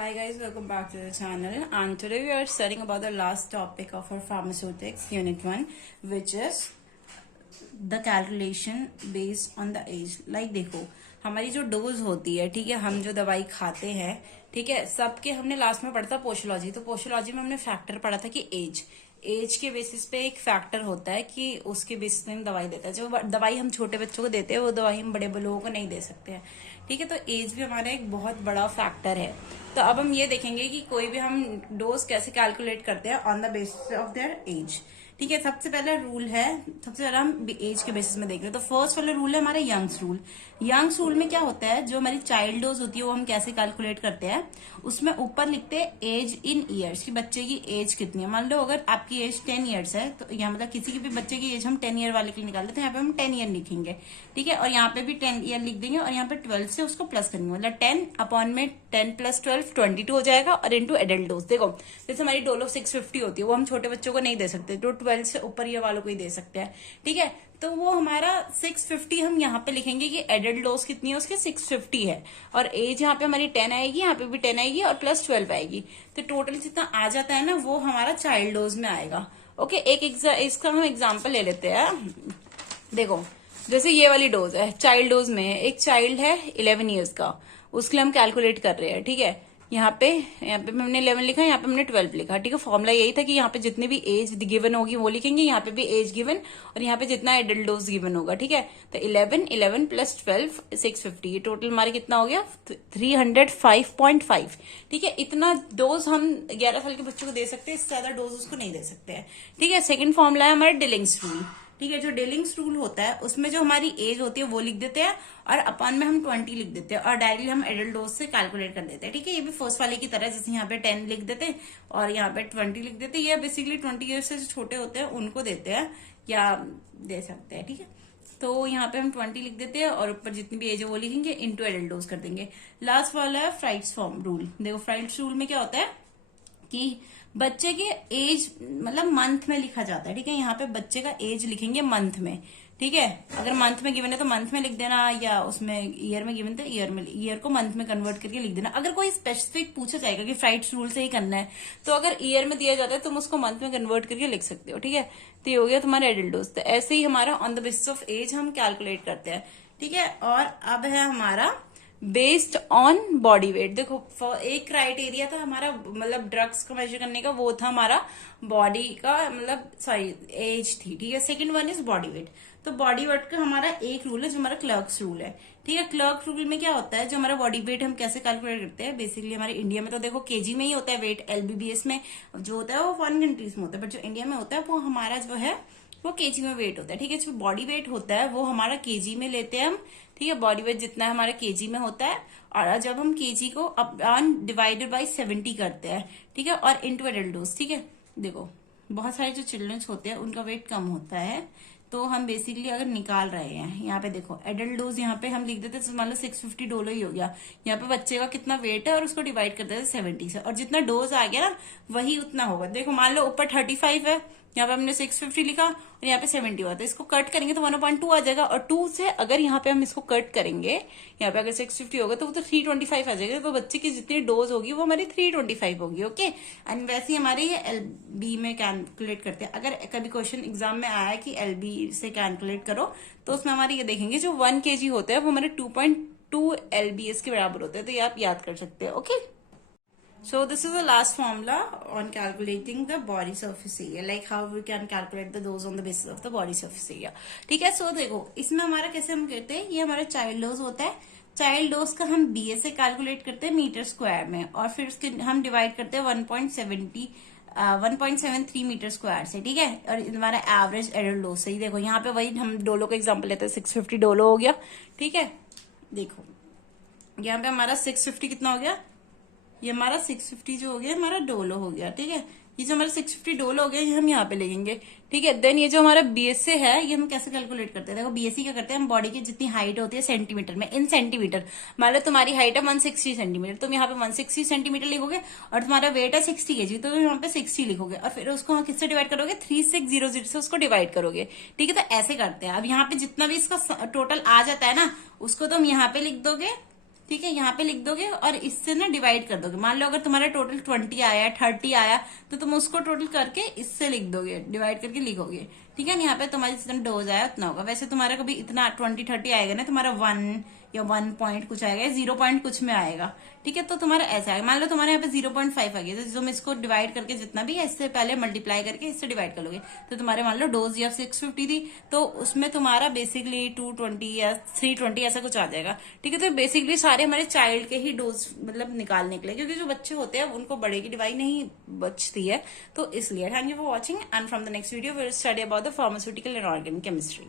Hi guys, welcome back to the channel, and today we are studying about the last topic of our pharmaceutics unit 1, which is the calculation based on the age. Like देखो, हमारी जो dose होती है, ठीक है, हम जो दवाई खाते हैं, ठीक है, सबके हमने लास्ट में पढ़ा था पोशोलॉजी। तो पोशोलॉजी में हमने फैक्टर पढ़ा था कि एज के बेसिस पे एक फैक्टर होता है कि उसके बेसिस पे हम दवाई देते हैं। जो दवाई हम छोटे बच्चों को देते हैं वो दवाई हम बड़े लोगों को नहीं दे सकते हैं, ठीक है। तो एज भी हमारा एक बहुत बड़ा फैक्टर है। तो अब हम ये देखेंगे कि कोई भी हम डोज कैसे कैलकुलेट करते हैं on the basis of their age, ठीक है। सबसे पहला रूल है, सबसे पहले हम एज के बेसिस में देख रहे हैं। तो फर्स्ट वाला रूल है हमारा यंग्स रूल। यंग्स रूल में क्या होता है, जो हमारी चाइल्ड डोज होती है वो हम कैसे कैलकुलेट करते हैं, उसमें ऊपर लिखते हैं एज इन ईयर्स कि बच्चे की एज कितनी है। मान लो अगर आपकी एज 10 ईयर्स है, तो यहाँ मतलब किसी की भी बच्चे की एज हम 10 ईयर वाले के लिए निकालते हैं, तो यहाँ पे हम 10 ईयर लिखेंगे, ठीक है। और यहाँ पे भी 10 ईयर लिख देंगे और यहाँ पे 12 से उसको प्लस करेंगे, मतलब 10 अपॉन में 10 प्लस 12 22 हो जाएगा। और इंटू एडल्ट डोज, देखो जैसे हमारी डोलो 650 होती है, वो हम छोटे बच्चों को नहीं दे सकते, जो 12 से ऊपर ये वालों को ही दे सकते हैं, ठीक है। तो वो हमारा 650 हम यहाँ पे लिखेंगे कि एडल्ट डोज कितनी है उसके 650 है, और एज यहाँ पे हमारी 10 आएगी, यहाँ पे भी 10 आएगी और प्लस 12 आएगी। तो टोटल जितना आ जाता है ना वो हमारा चाइल्ड डोज में आएगा। ओके, इसका हम एग्जाम्पल ले लेते हैं। देखो जैसे ये वाली डोज है, चाइल्ड डोज में एक चाइल्ड है 11 ईयर्स का, उसके लिए हम कैलकुलेट कर रहे हैं, ठीक है। यहाँ पे हमने 11 लिखा, यहाँ पे हमने 12 लिखा, ठीक है। फॉर्मूला यही था कि यहाँ पे जितने भी एज गिवन होगी वो लिखेंगे, यहाँ पे भी एज गिवन और यहाँ पे जितना एडल्ट डोज गिवन होगा, ठीक है। तो 11 प्लस 12 650, ये टोटल हमारे कितना हो गया 305.5, ठीक है। इतना डोज हम 11 साल के बच्चों को दे सकते हैं, इससे ज्यादा डोज उसको नहीं दे सकते हैं, ठीक है। सेकेंड फॉर्मूला है हमारा डिलिंग्स रूल, ठीक है। जो डेलिंग्स रूल होता है उसमें जो हमारी एज होती है वो लिख देते हैं और अपॉन में हम 20 लिख देते हैं और डायरेक्टली हम एडल्ट डोज से कैलकुलेट कर देते हैं, ठीक है। ये भी फर्स्ट वाले की तरह, जैसे यहाँ पे 10 लिख देते हैं और यहाँ पे 20 लिख देते हैं। ये बेसिकली 20 ईयर से जो छोटे होते हैं उनको देते हैं या दे सकते हैं, ठीक है। तो यहाँ पे हम 20 लिख देते हैं और ऊपर जितनी भी एज है वो लिखेंगे, इंटू एडल्ट डोज कर देंगे। लास्ट वाला है फ्राइट्स फॉर्म रूल। देखो फ्राइट्स रूल में क्या होता है कि बच्चे के एज मतलब मंथ में लिखा जाता है, ठीक है। यहाँ पे बच्चे का एज लिखेंगे मंथ में, ठीक है। अगर मंथ में गिवन है तो मंथ में लिख देना, या उसमें ईयर में गिवन तो ईयर को मंथ में कन्वर्ट करके लिख देना। अगर कोई स्पेसिफिक पूछा जाएगा कि फ्राइट्स रूल से ही करना है, तो अगर ईयर में दिया जाता है तुम उसको मंथ में कन्वर्ट करके लिख सकते हो, ठीक है। तो ये हो गया तुम्हारा एडल्ट डोज। तो ऐसे ही हमारा on the basis of age हम कैलकुलेट करते हैं, ठीक है। और अब है हमारा बेस्ड ऑन बॉडी वेट। देखो एक क्राइटेरिया था हमारा, मतलब ड्रग्स को मेजर करने का, वो था हमारा बॉडी का मतलब सॉरी एज थी, ठीक है। Second one is body weight. तो बॉडी वेट का हमारा एक रूल है जो हमारा क्लर्क्स रूल है, ठीक है। क्लर्क रूल में क्या होता है, जो हमारा बॉडी वेट हम कैसे कैलकुलेट करते हैं, बेसिकली हमारे इंडिया में तो देखो केजी में ही होता है वेट, एलबीबीएस में जो होता है वो फॉरेन कंट्रीज में होता है, बट जो इंडिया में होता है वो हमारा जो है वो केजी में वेट होता है, ठीक है। जो बॉडी वेट होता है वो हमारा केजी में लेते हैं हम, ठीक है। बॉडी वेट जितना हमारा केजी में होता है, और जब हम केजी को अपॉन डिवाइडेड बाय 70 करते हैं, ठीक है, और इंटू एडल्ट डोज, ठीक है। देखो बहुत सारे जो चिल्ड्रंस होते हैं उनका वेट कम होता है, तो हम बेसिकली अगर निकाल रहे हैं, यहाँ पे देखो एडल्ट डोज यहाँ पे हम लिख देते हैं, मान लो 650 डोलो ही हो गया। यहाँ पे बच्चे का कितना वेट है और उसको डिवाइड कर देते हैं 70 से, और जितना डोज आ गया ना वही उतना होगा। देखो मान लो ऊपर 35 है, यहाँ पे हमने 650 लिखा और यहाँ पे 70 हुआ, तो इसको कट करेंगे तो 1/2 आ जाएगा। और 2 से अगर यहाँ पे हम इसको कट करेंगे, यहाँ पे अगर 650 होगा तो वो तो 325 आ जाएगा। तो बच्चे की जितनी डोज होगी वो हमारी 325 होगी, ओके। एंड वैसे ही हमारे ये एलबी में कैलकुलेट करते हैं। अगर कभी क्वेश्चन एग्जाम में आया कि एलबी से कैलकुलेट करो, तो उसमें हमारे ये देखेंगे जो 1 kg होता है वो हमारे 2.2 LBS के बराबर होते हैं। तो ये आप याद कर सकते हैं, okay. So this is the last formula on calculating the body surface area, like how we can calculate the dose on the basis of the body surface area, ठीक है। So देखो इसमें हमारा कैसे हम करते हैं, ये हमारा चाइल्ड डोज होता है। चाइल्ड डोज का हम BS से कैलकुलेट करते हैं मीटर स्क्वायर में, और फिर उसके हम डिवाइड करते हैं 1.73 मीटर स्क्वायर से, ठीक है। और हमारा एवरेज एडल्ट डोज से ही, देखो यहाँ पे वही हम डोलो का एग्जाम्पल लेते हैं, 650 डोलो हो गया, ठीक है। देखो यहाँ पे हमारा 650 कितना हो गया, ये हमारा 650 जो हो गया हमारा डोलो हो गया, ठीक है। ये जो हमारा 650 डोलो हो गया ये हम यहाँ पे लेंगे, ठीक है। देन ये जो हमारा बीएसए है ये हम कैसे कैलकुलेट करते हैं, देखो बीएससी क्या करते हैं, हम बॉडी की जितनी हाइट होती है सेंटीमीटर में, इन सेंटीमीटर, मान लो तुम्हारी हाइट है 160 सेंटीमीटर, तुम यहाँ पे 160 सेंटीमीटर लिखोगे, और तुम्हारा वेट है 60 kg, तो यहाँ पे 60 लिखोगे, और फिर उसको किससे डिवाइड करोगे, 3600 से उसको डिवाइड करोगे, ठीक है। तो ऐसे करते हैं। अब यहाँ पे जितना भी इसका टोटल आ जाता है ना उसको तुम यहाँ पे लिख दोगे, ठीक है, यहाँ पे लिख दोगे और इससे ना डिवाइड कर दोगे। मान लो अगर तुम्हारा टोटल 20 आया, 30 आया, तो तुम उसको टोटल करके इससे लिख दोगे, डिवाइड करके लिखोगे। ठीक है, यहाँ पे तुम्हारी जितना डोज आया उतना होगा। वैसे तुम्हारा कभी इतना 20-30 आएगा ना, तुम्हारा 1 या 1 पॉइंट कुछ आएगा, 0 पॉइंट कुछ में आएगा। ठीक है, तो तुम्हारा ऐसा आएगा। मान लो तुम्हारे यहाँ पे 0.5 आ गया, तो तुम इसको डिवाइड करके जितना भी है इससे पहले मल्टीप्लाई करके इससे डिवाइड कर लोगे। तो तुम्हारे मान लो डोज या 650 थी, तो उसमें तुम्हारा बेसिकली 220 या 320 ऐसा कुछ आ जाएगा। ठीक है, तो बेसिकली सारे हमारे चाइल्ड के ही डोज मतलब निकालने के लिए, क्योंकि जो बच्चे होते हैं उनको बड़े की डिवाइड नहीं बचती है, तो इसलिए। Thank you for watching, and from the next video we will study about the pharmaceutical and organic chemistry.